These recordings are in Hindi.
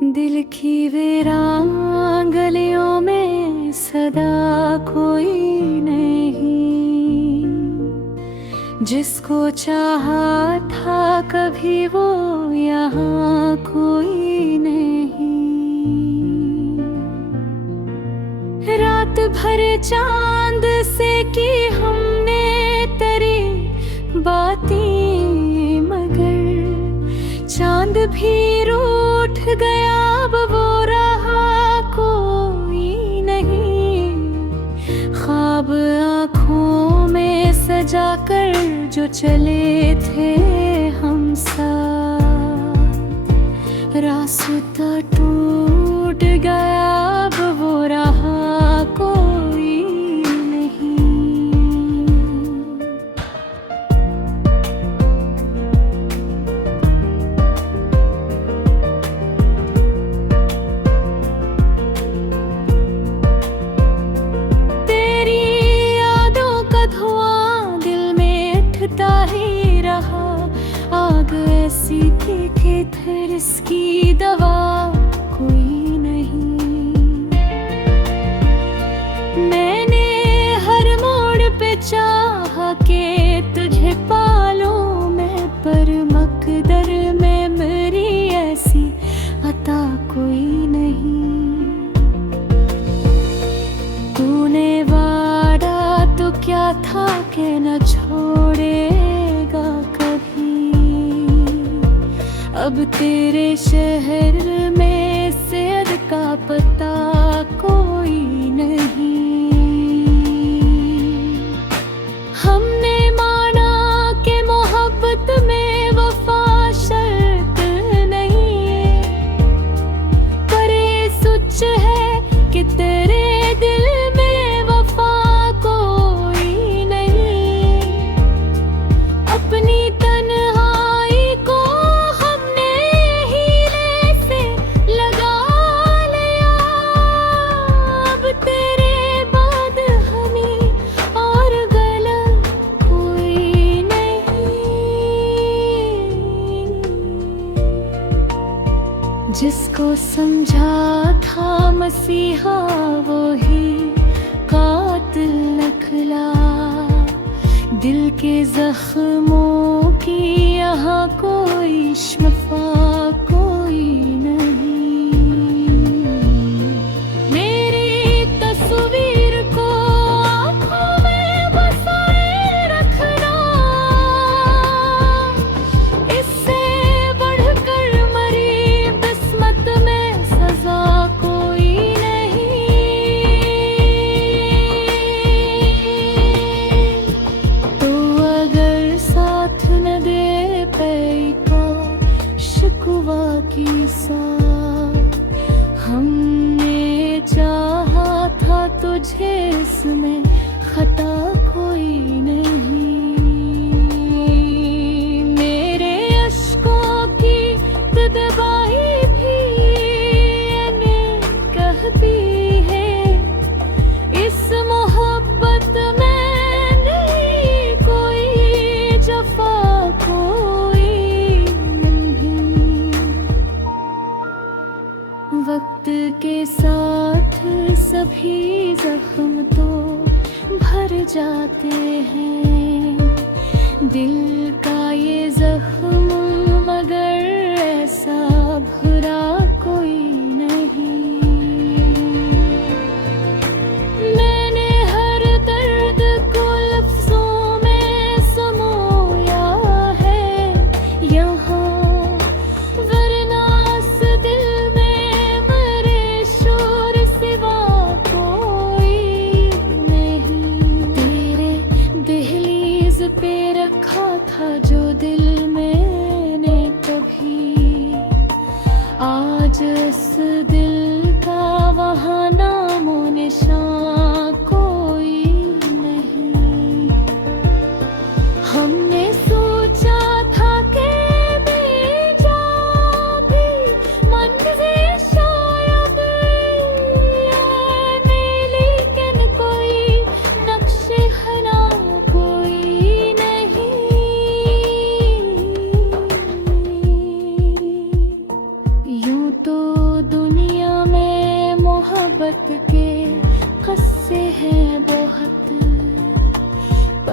दिल की वीरान गलियों में सदा कोई नहीं, जिसको चाहा था कभी वो यहाँ कोई नहीं। रात भर चांद से की हमने तेरी बातें, मगर चांद भी रूठ गया, अब वो रहा कोई नहीं। ख्वाब आँखों में सजा कर जो चले थे हम साथ, रास्ता टूट गया, अब वो रहा कोई नहीं। तेरी यादों का धुआं दिल में उठता ही रहा, आग ऐसी थी कि फिर इसकी दवा कोई नहीं। मैंने हर मोड़ पे चाहा कि तुझे पालूं मैं, पर मकदर में मेरी ऐसी अता कोई नहीं। तूने वादा तो क्या था कि न छोड़ेगा कभी, अब तेरे शहर में सैयद का पता कोई नहीं। हमने माना कि मोहब्बत में वफा शर्त नहीं है, पर ये सच है कि तेरे दिल में वफा कोई नहीं। अपनी तन्हाई को हमने हीरे से लगा लिया, अब तेरे बाद हमें और गलत कोई नहीं। जिसको समझा था मसीहा वही कातिल निकला, दिल के जख्मों की यहाँ कोई शफा कोई नहीं। मेरी तस्वीर को आँखों में बसाए रखना, इससे बढ़कर मरी किस्मत में सजा कोई नहीं। तो अगर साथ न दे पाई का शिकवा की साथ, हमने चाहा था तुझे, इसमें खता कोई नहीं। मेरे अश्कों की तबाही भी ने कहती है, इस मोहब्बत में नहीं कोई जफा कोई नहीं। वक्त के साथ सभी जख्म तो भर जाते हैं, दिल का ये जख्म मगर ऐसा भरा कोई नहीं। मैंने हर दर्द को लफ्जों में समोया है यहाँ, वरना इस दिल में मेरे शोर सिवा कोई नहीं। तेरे दहलीज पे रखा था जो दिल मैंने कभी, आज इस दिल का वहाँ नामो निशान कोई नहीं। हमने सोचा था कि बेजा भी मंज़िल शायद यानी, लेकिन कोई नक्शे हना कोई नहीं। यूं तो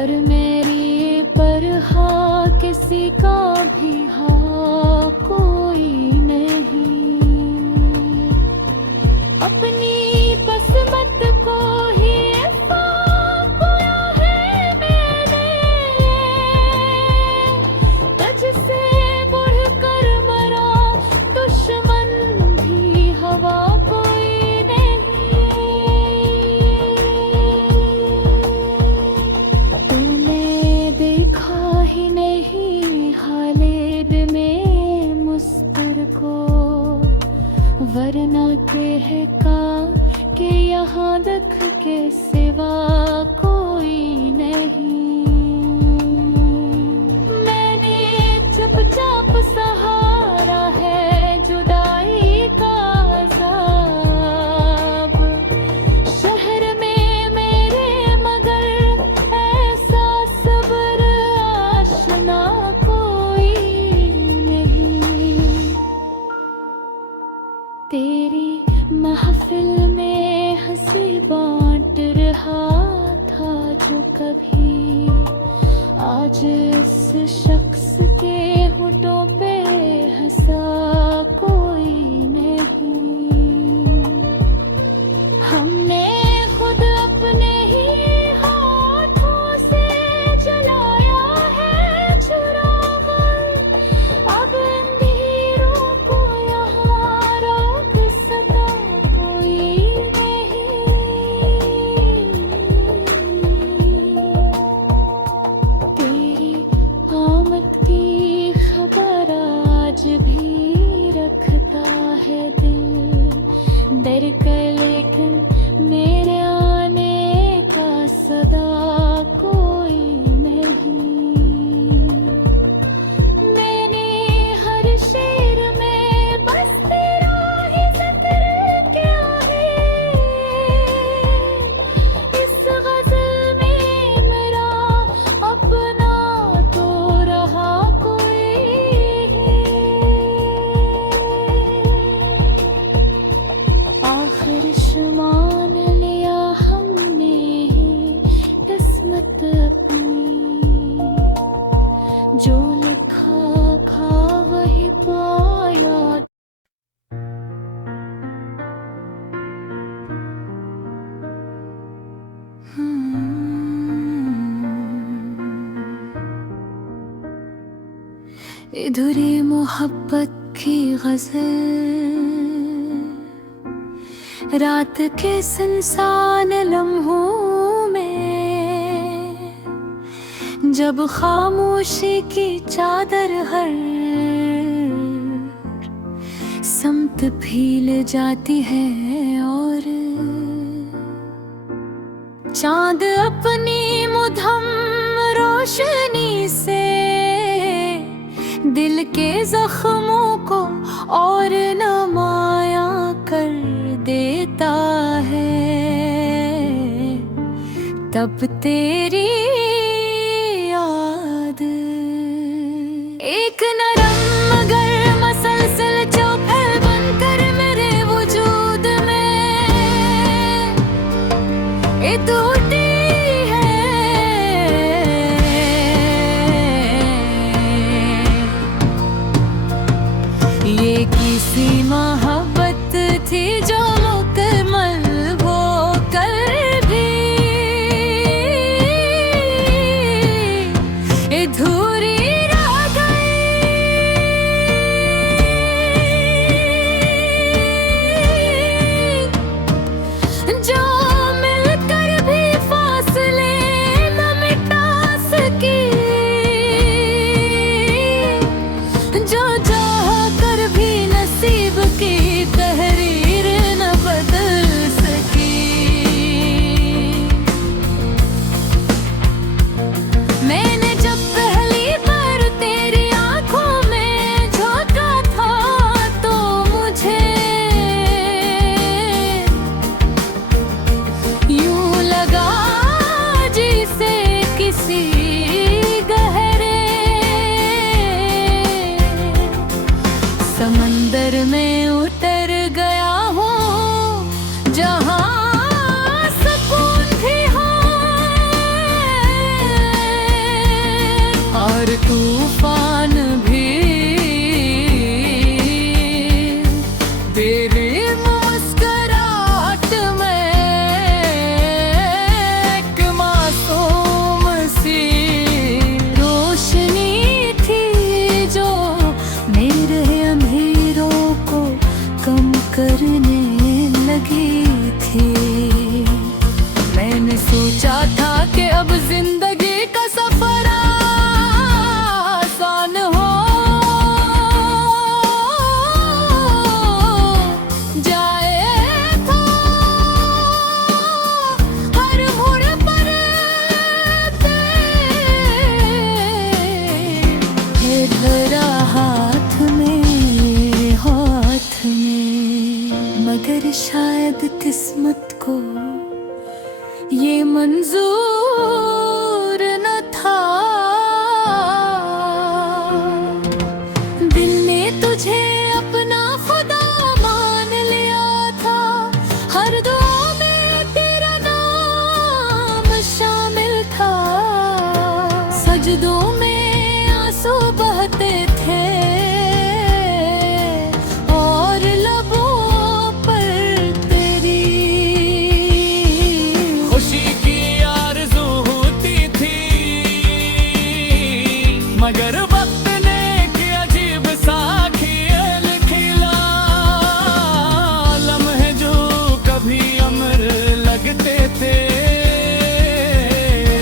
पर मेरी परवाह किसी का भी हाँ कोई नहीं। अपनी किस्मत को ही पाया है मैंने, तुझसे बढ़कर मरा दुश्मन भी हवा कोई नहीं। तूने देखा ही नहीं हालेद में मुस्कुर को, वरना कहका कि यहाँ दुख के सिवा कोई नहीं। मैंने चुपचाप सहारा है जुदाई का अज़ाब, शहर में मेरे मगर ऐसा सब्र आशना कोई नहीं। तेरी महफिल में हंसी बांट रहा था जो कभी, आज इस शख्स के होठों पे हंसा कोई नहीं। हमने खुद अपने ही हाथों से जलाया है चिराग, अब अंधेरों को यहाँ रोक सका कोई नहीं। तेरी आमद की खबर आज भी रखता है दिल डर कर, लेकिन मेरे आने का सदा कोई नहीं। मैंने हर शेर में बस तेरा ही जिक्र किया है, इस गज़ल में मेरा अपना तो रहा कोई आखिर शुमान लिया हमने किस्मत अपनी, जो लिखा था वही पाया। अधूरी मोहब्बत की गज़ल, रात के सुनसान लम्हों में, जब खामोशी की चादर हर समत भील जाती है और चांद अपनी मुधम रोशनी से दिल के जख्मों को और नमाया कर देता है, तब तेरी याद एक नरम मगर मसलसल चौफेर बनकर मेरे वजूद में टूटी है। ये किसी मोहब्बत थी जो मुकम्मल होकर भी अधूरी रह गई। जो मिलकर भी फासले न मिटा सकी, जो चाह कर भी नसीब की तहरीर न बदल सकी। मैंने जब पहली बार तेरी आंखों में झोंका था तो मुझे यूं लगा जैसे किसी गहरे समंदर में उतर गया हूँ, जहाँ सुकून भी हो गुजरने लगी थी। मैंने सोचा था कि अब जिंदगी का सफर आसान हो जाएगा। हर मोड़ पर है धरा हाथ में, मगर शायद किस्मत को ये मंजूर न था। दिल ने तुझे अपना खुदा मान लिया था। हर दुआ में तेरा नाम शामिल था। सजदों में आंसू बहते थे और लबों पर तेरी खुशी की आरज़ू होती थी, मगर वक्त ने एक अजीब सा खेल खेला। लम्हे जो कभी अमर लगते थे,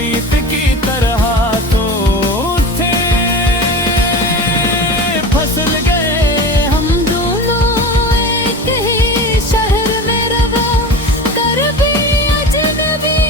रीत की तरह तो थे। फसल गए हम दोनों एक ही शहर में रवा, कर भी अजनबी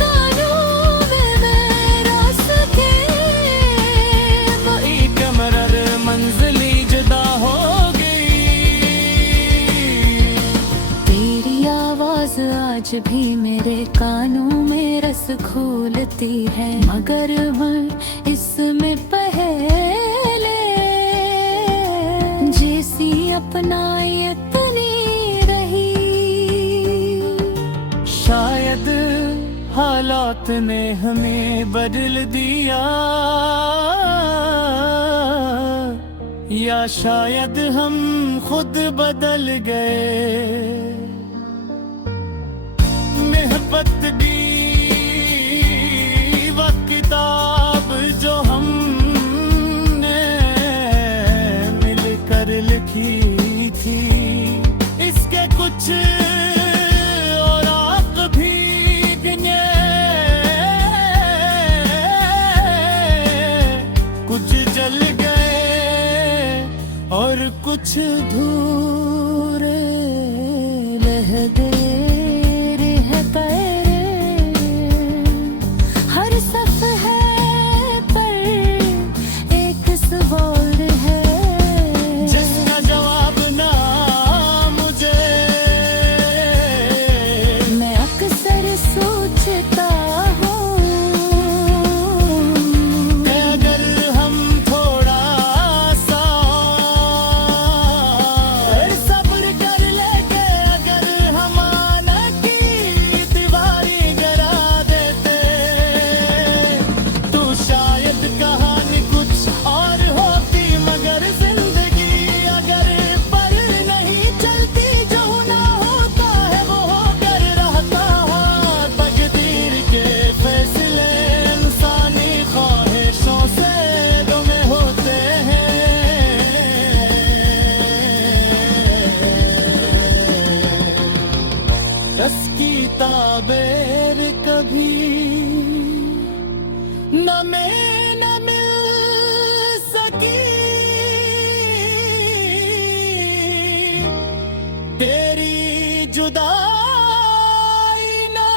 कानून में रास्ते। एक मरर मंजिली जुदा हो गई। तेरी आवाज आज भी मेरे कानों में रस घोलती है, मगर मैं इसमें पहले जैसी अपनाई इतनी रही। शायद हालात ने हमें बदल दिया, या शायद हम खुद बदल गए। मेहबत दी वो किताब जो हमने मिलकर लिखी थी, इसके कुछ और आप भी गिने। कुछ जल गए और कुछ धूरे रह गए पे। हर सफ़हे पर एक सवाल है, जिसका जवाब ना मुझे। मैं अक्सर सोचता हूँ कि अगर हम थोड़ा सा सब्र कर लेंगे, अगर हम आना की दीवारी गिरा देते, तो शायद कहानी कुछ और होती। मगर जिंदगी अगर पर नहीं चलती, जो ना होता है वो होकर रहता है। तकदीर के फैसले इंसानी ख्वाहिशों से दुमे होते हैं। रस की ताबेर कभी न में न मिल सकी, तेरी जुदाई ना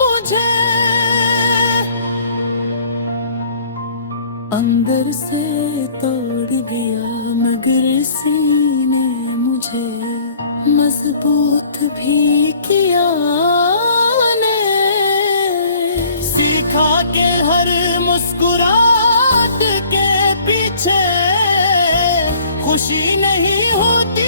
मुझे। अंदर से तोड़ दिया, मगर सीने मुझे मजबूत भी किया ने। सीखा के हर मुस्कुराहट के पीछे खुशी नहीं होती।